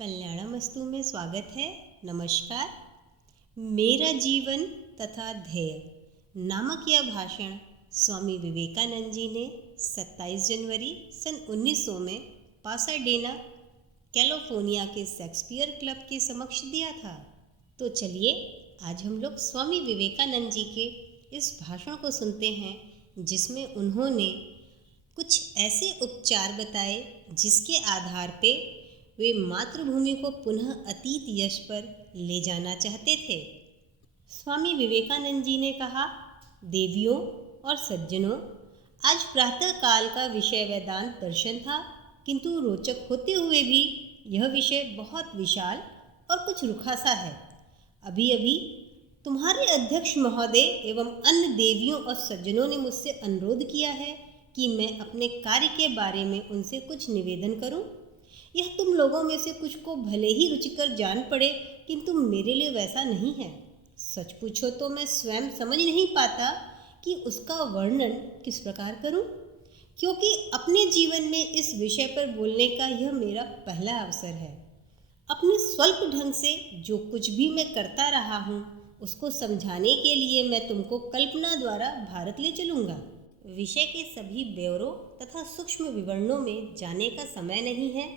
कल्याणमस्तु में स्वागत है। नमस्कार। मेरा जीवन तथा ध्येय नामक यह भाषण स्वामी विवेकानंद जी ने 27 जनवरी सन 1900 में पासाडेना कैलिफोर्निया के शेक्सपियर क्लब के समक्ष दिया था। तो चलिए आज हम लोग स्वामी विवेकानंद जी के इस भाषण को सुनते हैं, जिसमें उन्होंने कुछ ऐसे उपचार बताए जिसके आधार पे वे मातृभूमि को पुनः अतीत यश पर ले जाना चाहते थे। स्वामी विवेकानंद जी ने कहा, देवियों और सज्जनों, आज प्रातः काल का विषय वेदांत दर्शन था, किंतु रोचक होते हुए भी यह विषय बहुत विशाल और कुछ रुखा सा है। अभी अभी तुम्हारे अध्यक्ष महोदय एवं अन्य देवियों और सज्जनों ने मुझसे अनुरोध किया है कि मैं अपने कार्य के बारे में उनसे कुछ निवेदन करूं। यह तुम लोगों में से कुछ को भले ही रुचिकर जान पड़े, किंतु मेरे लिए वैसा नहीं है। सच पूछो तो मैं स्वयं समझ नहीं पाता कि उसका वर्णन किस प्रकार करूं, क्योंकि अपने जीवन में इस विषय पर बोलने का यह मेरा पहला अवसर है। अपने स्वल्प ढंग से जो कुछ भी मैं करता रहा हूं, उसको समझाने के लिए मैं तुमको कल्पना द्वारा भारत ले चलूँगा। विषय के सभी ब्यौरों तथा सूक्ष्म विवरणों में जाने का समय नहीं है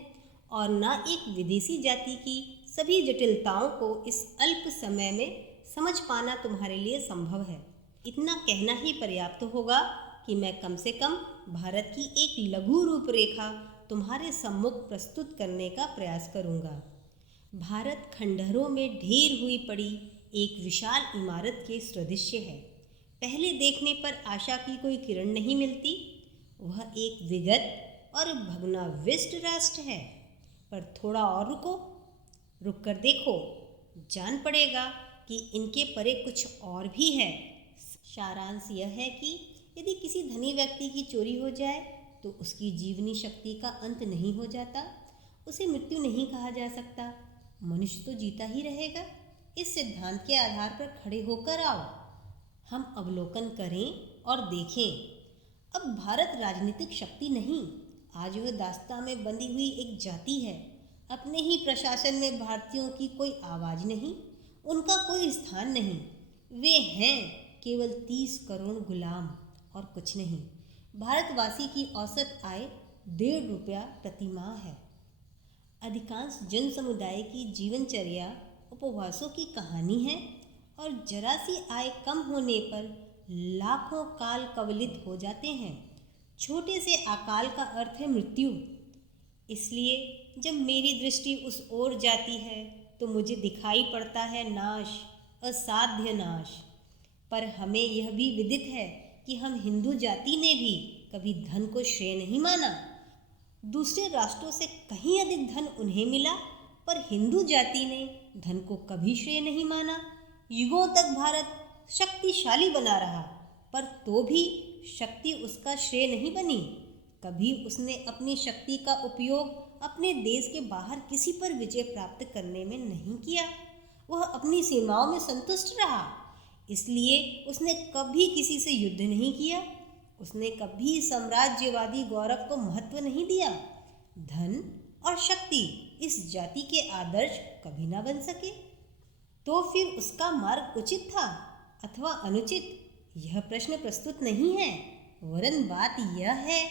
और न एक विदेशी जाति की सभी जटिलताओं को इस अल्प समय में समझ पाना तुम्हारे लिए संभव है। इतना कहना ही पर्याप्त होगा कि मैं कम से कम भारत की एक लघु रूपरेखा तुम्हारे सम्मुख प्रस्तुत करने का प्रयास करूँगा। भारत खंडहरों में ढेर हुई पड़ी एक विशाल इमारत के सदृश्य है। पहले देखने पर आशा की कोई किरण नहीं मिलती। वह एक विगत और भग्नाविष्ट राष्ट्र है। पर थोड़ा और रुक कर देखो, जान पड़ेगा कि इनके परे कुछ और भी है। सारांश यह है कि यदि किसी धनी व्यक्ति की चोरी हो जाए तो उसकी जीवनी शक्ति का अंत नहीं हो जाता, उसे मृत्यु नहीं कहा जा सकता, मनुष्य तो जीता ही रहेगा। इस सिद्धांत के आधार पर खड़े होकर आओ, हम अवलोकन करें और देखें। अब भारत राजनीतिक शक्ति नहीं, आज वह दास्तां में बंधी हुई एक जाति है। अपने ही प्रशासन में भारतीयों की कोई आवाज़ नहीं, उनका कोई स्थान नहीं। वे हैं केवल 30 करोड़ गुलाम और कुछ नहीं। भारतवासी की औसत आय 1.5 रुपया प्रति माह है। अधिकांश जन समुदाय की जीवनचर्या उपवासों की कहानी है और जरा सी आय कम होने पर लाखों काल कवलित हो जाते हैं। छोटे से अकाल का अर्थ है मृत्यु। इसलिए जब मेरी दृष्टि उस ओर जाती है तो मुझे दिखाई पड़ता है नाश, असाध्य नाश। पर हमें यह भी विदित है कि हम हिंदू जाति ने भी कभी धन को श्रेय नहीं माना। दूसरे राष्ट्रों से कहीं अधिक धन उन्हें मिला, पर हिंदू जाति ने धन को कभी श्रेय नहीं माना। युगों तक भारत शक्तिशाली बना रहा, पर तो भी शक्ति उसका श्रेय नहीं बनी। कभी उसने अपनी शक्ति का उपयोग अपने देश के बाहर किसी पर विजय प्राप्त करने में नहीं किया। वह अपनी सीमाओं में संतुष्ट रहा। इसलिए उसने कभी किसी से युद्ध नहीं किया। उसने कभी साम्राज्यवादी गौरव को महत्व नहीं दिया। धन और शक्ति इस जाति के आदर्श कभी ना बन सके। तो फिर उसका मार्ग उचित था अथवा अनुचित, यह प्रश्न प्रस्तुत नहीं है। वरन बात यह है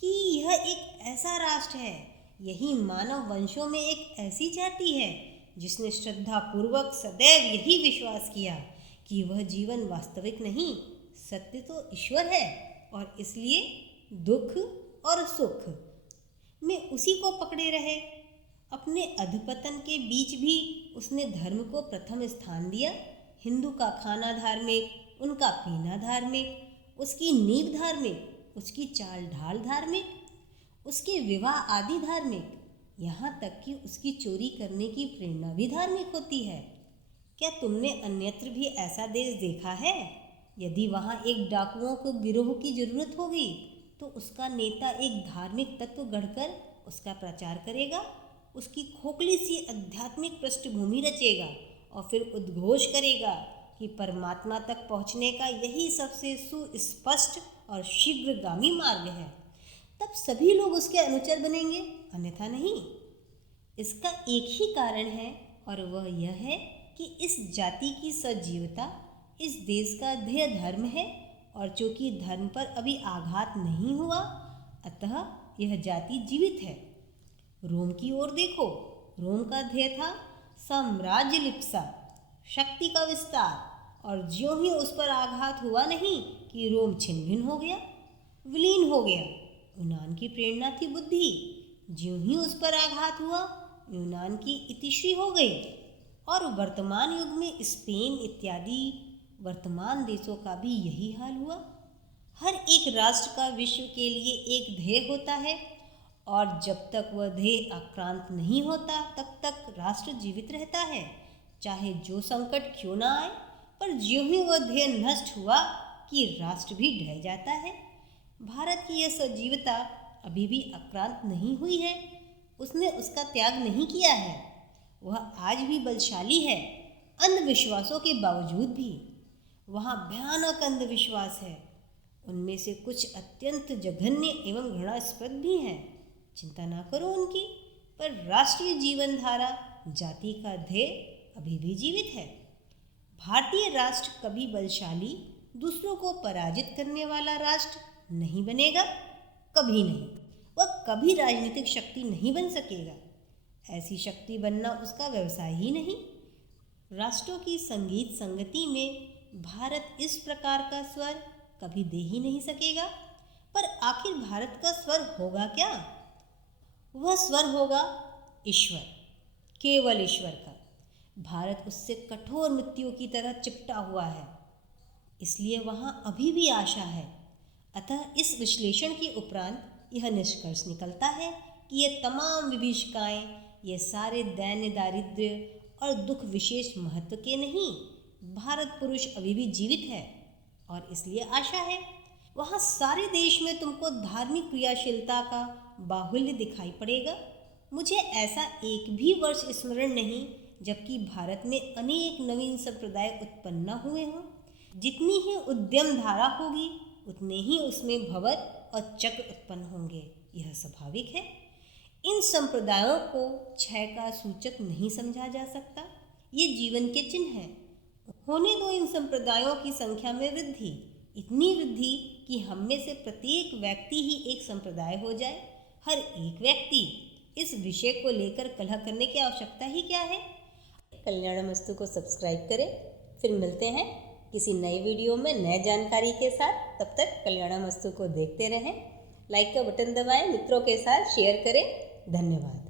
कि यह एक ऐसा राष्ट्र है, यही मानव वंशों में एक ऐसी जाति है जिसने श्रद्धापूर्वक सदैव यही विश्वास किया कि वह जीवन वास्तविक नहीं, सत्य तो ईश्वर है, और इसलिए दुख और सुख में उसी को पकड़े रहे। अपने अधपतन के बीच भी उसने धर्म को प्रथम स्थान दिया। हिंदू का खाना धार्मिक, उनका पीना धार्मिक, उसकी नींव धार्मिक, उसकी चाल ढाल धार्मिक, उसके विवाह आदि धार्मिक, यहाँ तक कि उसकी चोरी करने की प्रेरणा भी धार्मिक होती है। क्या तुमने अन्यत्र भी ऐसा देश देखा है? यदि वहाँ एक डाकुओं को गिरोह की जरूरत होगी तो उसका नेता एक धार्मिक तत्व गढ़कर उसका प्रचार करेगा, उसकी खोखली सी आध्यात्मिक पृष्ठभूमि रचेगा और फिर उद्घोष करेगा कि परमात्मा तक पहुँचने का यही सबसे सुस्पष्ट और शीघ्रगामी मार्ग है। तब सभी लोग उसके अनुचर बनेंगे, अन्यथा नहीं। इसका एक ही कारण है और वह यह है कि इस जाति की सजीवता इस देश का ध्येय धर्म है और चूंकि धर्म पर अभी आघात नहीं हुआ अतः यह जाति जीवित है। रोम की ओर देखो, रोम का ध्येय था साम्राज्य लिप्सा, शक्ति का विस्तार, और ज्यों ही उस पर आघात हुआ नहीं कि रोम छिन्न भिन्न हो गया, विलीन हो गया। यूनान की प्रेरणा थी बुद्धि, ज्यों ही उस पर आघात हुआ यूनान की इतिश्री हो गई। और वर्तमान युग में स्पेन इत्यादि वर्तमान देशों का भी यही हाल हुआ। हर एक राष्ट्र का विश्व के लिए एक ध्येय होता है और जब तक वह ध्येय आक्रांत नहीं होता तब तक राष्ट्र जीवित रहता है, चाहे जो संकट क्यों ना आए। पर ज्यों ही वह ध्येय नष्ट हुआ कि राष्ट्र भी ढह जाता है। भारत की यह सजीवता अभी भी आक्रांत नहीं हुई है, उसने उसका त्याग नहीं किया है, वह आज भी बलशाली है, अंधविश्वासों के बावजूद भी। वहाँ भयानक अंधविश्वास है, उनमें से कुछ अत्यंत जघन्य एवं घृणास्पद भी हैं, चिंता ना करो उनकी। पर राष्ट्रीय जीवन धारा जाति का ध्येय अभी भी जीवित है। भारतीय राष्ट्र कभी बलशाली, दूसरों को पराजित करने वाला राष्ट्र नहीं बनेगा, कभी नहीं। वह कभी राजनीतिक शक्ति नहीं बन सकेगा, ऐसी शक्ति बनना उसका व्यवसाय ही नहीं। राष्ट्रों की संगीत संगति में भारत इस प्रकार का स्वर कभी दे ही नहीं सकेगा। पर आखिर भारत का स्वर होगा क्या? वह स्वर होगा ईश्वर, केवल ईश्वर का। भारत उससे कठोर मृत्यु की तरह चिपटा हुआ है, इसलिए वहाँ अभी भी आशा है। अतः इस विश्लेषण के उपरांत यह निष्कर्ष निकलता है कि ये तमाम विभीषिकाएँ, ये सारे दैन्य, दारिद्र्य और दुख विशेष महत्व के नहीं। भारत पुरुष अभी भी जीवित है और इसलिए आशा है। वहाँ सारे देश में तुमको धार्मिक क्रियाशीलता का बाहुल्य दिखाई पड़ेगा। मुझे ऐसा एक भी वर्ष स्मरण नहीं जबकि भारत में अनेक नवीन संप्रदाय उत्पन्न न हुए हों। जितनी ही उद्यम धारा होगी उतने ही उसमें भवर और चक्र उत्पन्न होंगे, यह स्वाभाविक है। इन संप्रदायों को क्षय का सूचक नहीं समझा जा सकता, ये जीवन के चिन्ह हैं। होने दो इन संप्रदायों की संख्या में वृद्धि, इतनी वृद्धि कि हम में से प्रत्येक व्यक्ति ही एक संप्रदाय हो जाए। हर एक व्यक्ति, इस विषय को लेकर कलह करने की आवश्यकता ही क्या है। कल्याणमस्तु को सब्सक्राइब करें, फिर मिलते हैं किसी नए वीडियो में नए जानकारी के साथ। तब तक कल्याणमस्तु को देखते रहें, लाइक का बटन दबाएं, मित्रों के साथ शेयर करें। धन्यवाद।